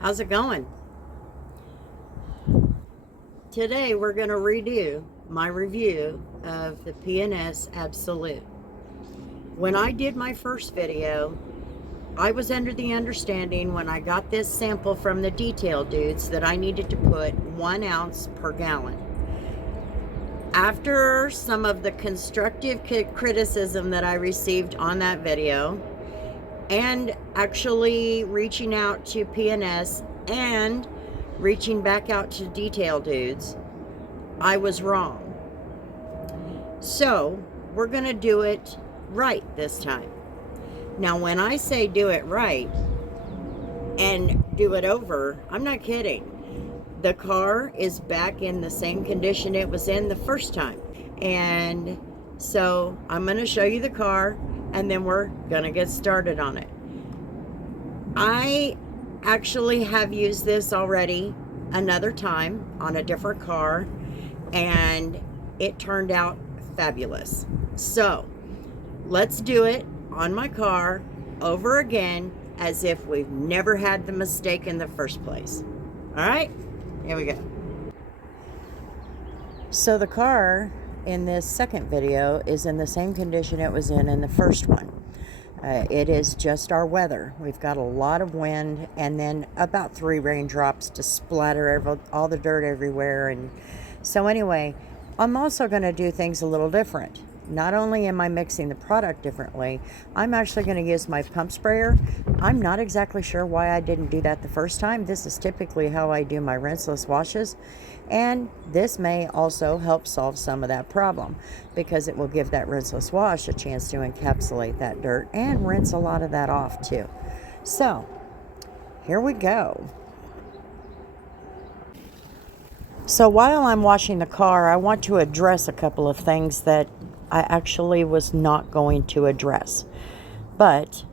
How's it going? Today we're going to redo my review of the P&S Absolute. When I did my first video, I was under the understanding when I got this sample from the detail dudes that I needed to put 1 ounce per gallon. After some of the constructive criticism that I received on that video, and actually reaching out to P&S and reaching back out to detail dudes, I was wrong. So we're gonna do it right this time. Now when I say do it right and do it over, I'm not kidding. The car is back in the same condition it was in the first time. And so I'm gonna show you the car and then we're gonna get started on it. I actually have used this already another time on a different car and it turned out fabulous. So let's do it on my car over again as if we've never had the mistake in the first place. All right, here we go. So the car in this second video is in the same condition it was in the first one. It is just our weather. We've got a lot of wind and then about 3 raindrops to splatter all the dirt everywhere. And so anyway, I'm also going to do things a little different. Not only am I mixing the product differently, I'm actually going to use my pump sprayer. I'm not exactly sure why I didn't do that the first time. This is typically how I do my rinseless washes. And this may also help solve some of that problem because it will give that rinseless wash a chance to encapsulate that dirt and rinse a lot of that off too. So here we go. So while I'm washing the car, I want to address a couple of things that I actually was not going to address. But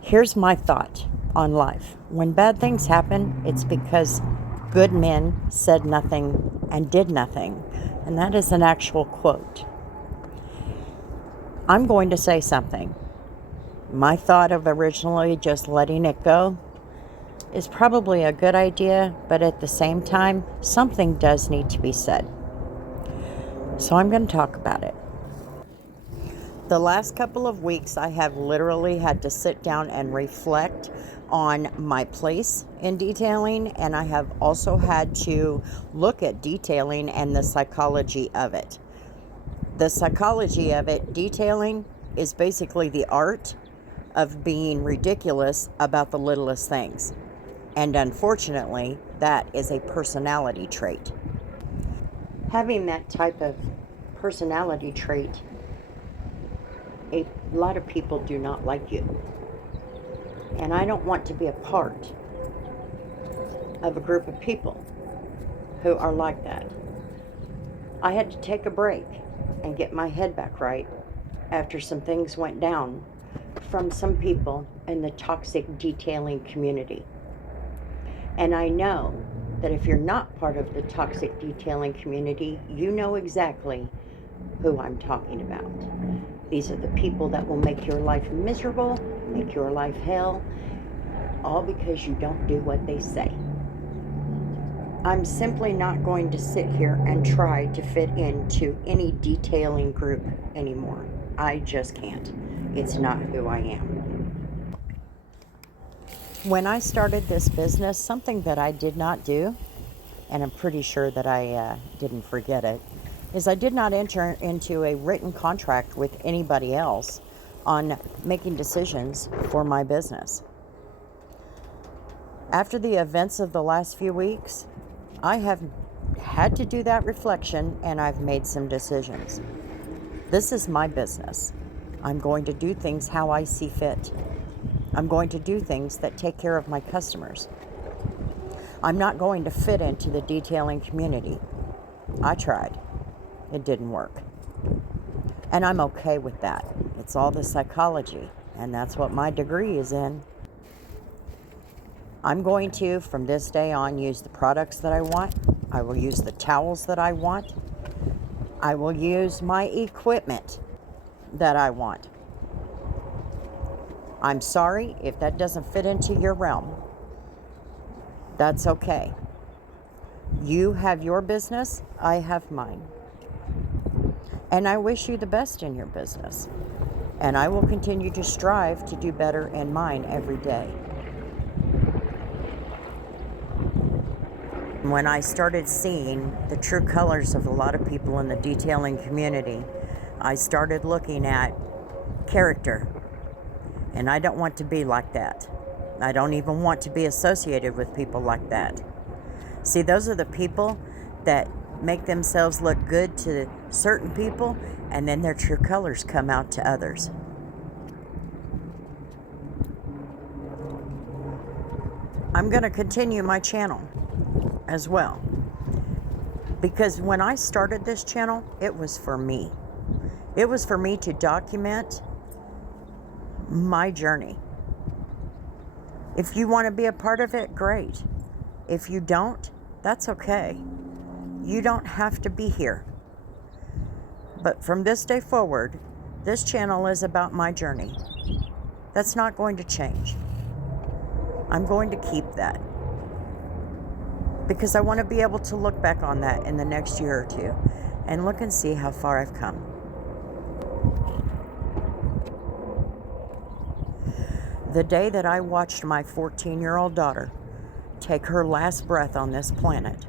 here's my thought on life. When bad things happen, it's because good men said nothing and did nothing. And that is an actual quote. I'm going to say something. My thought of originally just letting it go is probably a good idea, but at the same time, something does need to be said. So I'm going to talk about it. The last couple of weeks, I have literally had to sit down and reflect on my place in detailing, and I have also had to look at detailing and the psychology of it. The psychology of it, detailing, is basically the art of being ridiculous about the littlest things. And unfortunately, that is a personality trait. Having that type of personality trait, a lot of people do not like you. And I don't want to be a part of a group of people who are like that. I had to take a break and get my head back right after some things went down from some people in the toxic detailing community. And I know that if you're not part of the toxic detailing community, you know exactly who I'm talking about. These are the people that will make your life miserable, make your life hell, all because you don't do what they say. I'm simply not going to sit here and try to fit into any detailing group anymore. I just can't. It's not who I am. When I started this business, something that I did not do, and I'm pretty sure that I didn't forget it, is I did not enter into a written contract with anybody else on making decisions for my business. After the events of the last few weeks, I have had to do that reflection and I've made some decisions. This is my business. I'm going to do things how I see fit. I'm going to do things that take care of my customers. I'm not going to fit into the detailing community. I tried. It didn't work. And I'm okay with that. It's all the psychology, and that's what my degree is in. I'm going to, from this day on, use the products that I want. I will use the towels that I want. I will use my equipment that I want. I'm sorry if that doesn't fit into your realm. That's okay. You have your business, I have mine. And I wish you the best in your business. And I will continue to strive to do better in mine every day. When I started seeing the true colors of a lot of people in the detailing community, I started looking at character. And I don't want to be like that. I don't even want to be associated with people like that. See, those are the people that make themselves look good to certain people, and then their true colors come out to others. I'm going to continue my channel as well, because when I started this channel, it was for me. It was for me to document my journey. If you want to be a part of it, great. If you don't, that's okay. You don't have to be here. But from this day forward, this channel is about my journey. That's not going to change. I'm going to keep that, because I want to be able to look back on that in the next year or two and look and see how far I've come. The day that I watched my 14-year-old daughter take her last breath on this planet,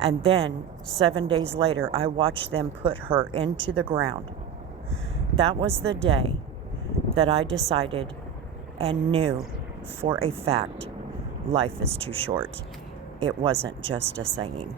and then 7 days later I watched them put her into the ground, that was the day that I decided and knew for a fact life is too short. It wasn't just a saying.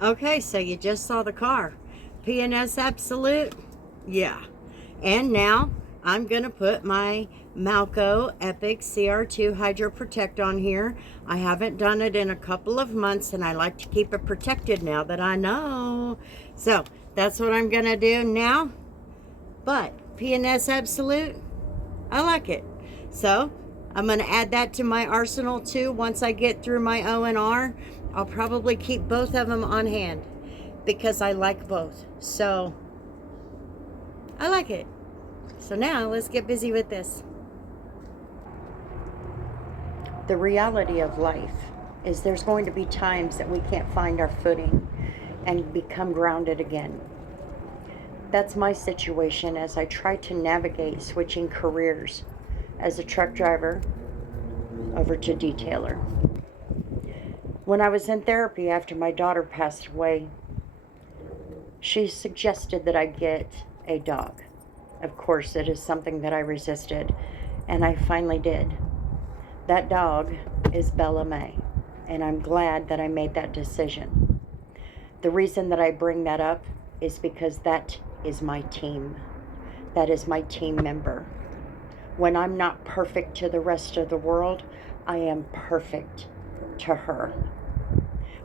Okay, so you just saw the car. P&S Absolute? Yeah. And now I'm going to put my Malco Epic CR2 Hydro Protect on here. I haven't done it in a couple of months, and I like to keep it protected now that I know. So that's what I'm going to do now. But P&S Absolute, I like it. So I'm going to add that to my arsenal too. Once I get through my O&R, I'll probably keep both of them on hand because I like both. So I like it. So now let's get busy with this. The reality of life is there's going to be times that we can't find our footing and become grounded again. That's my situation as I try to navigate switching careers as a truck driver over to detailer. When I was in therapy after my daughter passed away, she suggested that I get a dog. Of course, it is something that I resisted, and I finally did. That dog is Bella May, and I'm glad that I made that decision. The reason that I bring that up is because that is my team. That is my team member. When I'm not perfect to the rest of the world, I am perfect to her.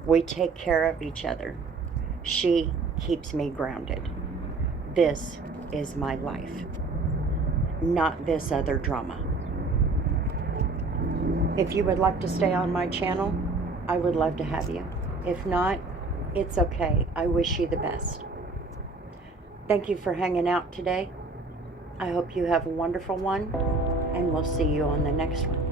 We take care of each other. She keeps me grounded. This is my life, not this other drama. If you would like to stay on my channel, I would love to have you. If not, it's okay. I wish you the best. Thank you for hanging out today. I hope you have a wonderful one, and we'll see you on the next one.